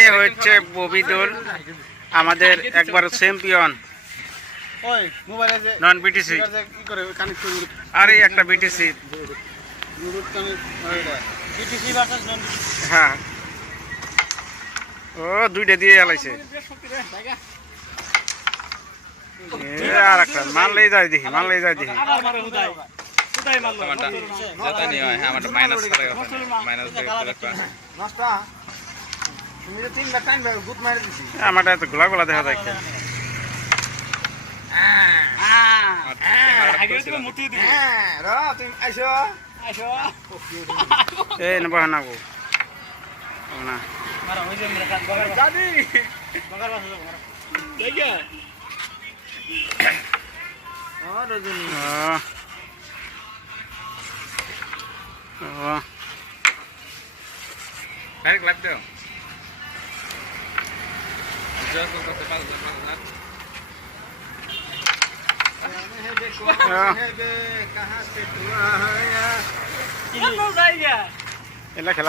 এ হচ্ছে ববিদুল, আমাদের একবার চ্যাম্পিয়ন নন বিটিসি। আরে একটা বিটিসি, হ্যাঁ ও দুইটা দিয়ে এলাইছে। আর একটা মারলেই যায় দেখি, মারলেই যায় দেখি। আমারটা এত গোলা গোলা দেখা যাচ্ছে। এই নেবো নাবো না ডাইরেক্ট লাভ দাও এলা খেলা